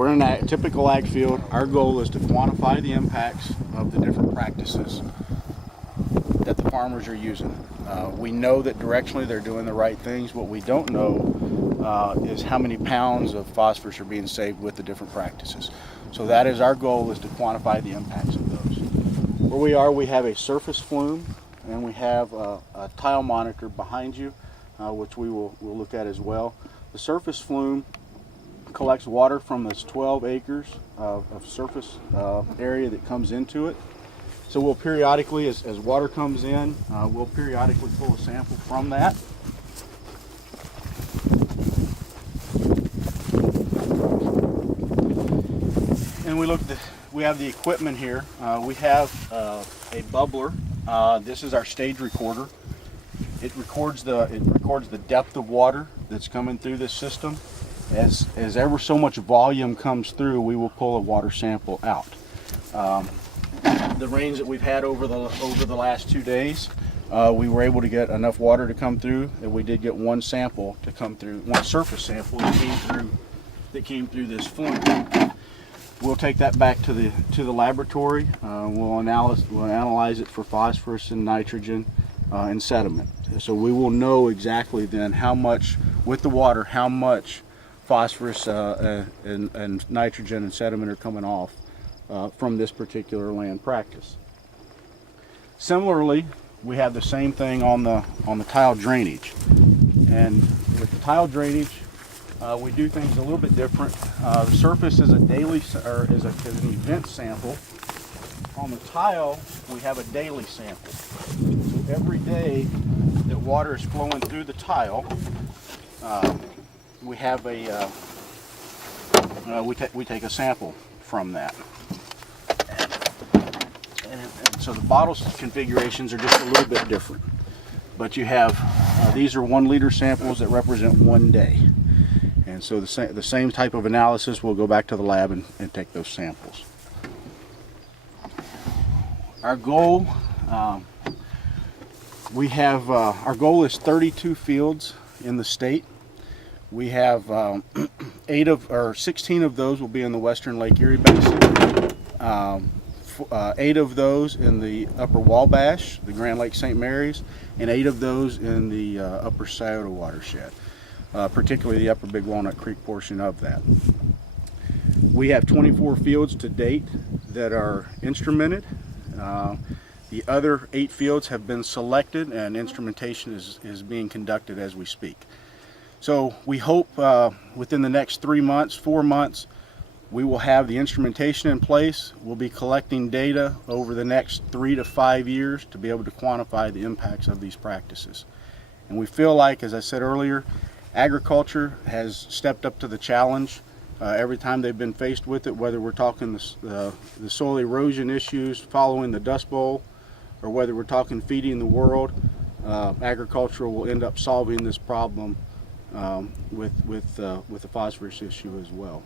We're in a typical ag field. Our goal is to quantify the impacts of the different practices that the farmers are using. We know that directionally they're doing the right things. What we don't know is how many pounds of phosphorus are being saved with the different practices. So that is our goal, is to quantify the impacts of those. Where we are, we have a surface flume, and we have a tile monitor behind you, which we'll look at as well. The surface flume collects water from this 12 acres of surface area that comes into it. So we'll periodically, as water comes in, we'll periodically pull a sample from that. And we have the equipment here. We have a bubbler. This is our stage recorder. It records the depth of water that's coming through this system. As ever so much volume comes through, we will pull a water sample out. The rains that we've had over the last 2 days, we were able to get enough water to come through that we did get one sample to come through, one surface sample that came through this flume. We'll take that back to the laboratory. We'll analyze it for phosphorus and nitrogen and sediment. So we will know exactly then how much, with the water, how much phosphorus and nitrogen and sediment are coming off from this particular land practice. Similarly, we have the same thing on the tile drainage. And with the tile drainage, we do things a little bit different. The surface is an event sample. On the tile, we have a daily sample. So every day that water is flowing through the tile, we have we take a sample from that. And so the bottle configurations are just a little bit different. But you have, these are 1 liter samples that represent 1 day. And so the same type of analysis, we'll go back to the lab and take those samples. Our goal, our goal is 32 fields in the state. We have 16 of those will be in the western Lake Erie Basin. 8 of those in the upper Wabash, the Grand Lake St. Mary's, and 8 of those in the upper Scioto watershed, particularly the upper Big Walnut Creek portion of that. We have 24 fields to date that are instrumented. The other 8 fields have been selected, and instrumentation is being conducted as we speak. So we hope within the next 3 months, 4 months, we will have the instrumentation in place. We'll be collecting data over the next 3 to 5 years to be able to quantify the impacts of these practices. And we feel like, as I said earlier, agriculture has stepped up to the challenge every time they've been faced with it, whether we're talking the soil erosion issues following the Dust Bowl, or whether we're talking feeding the world. Agriculture will end up solving this problem with the phosphorus issue as well.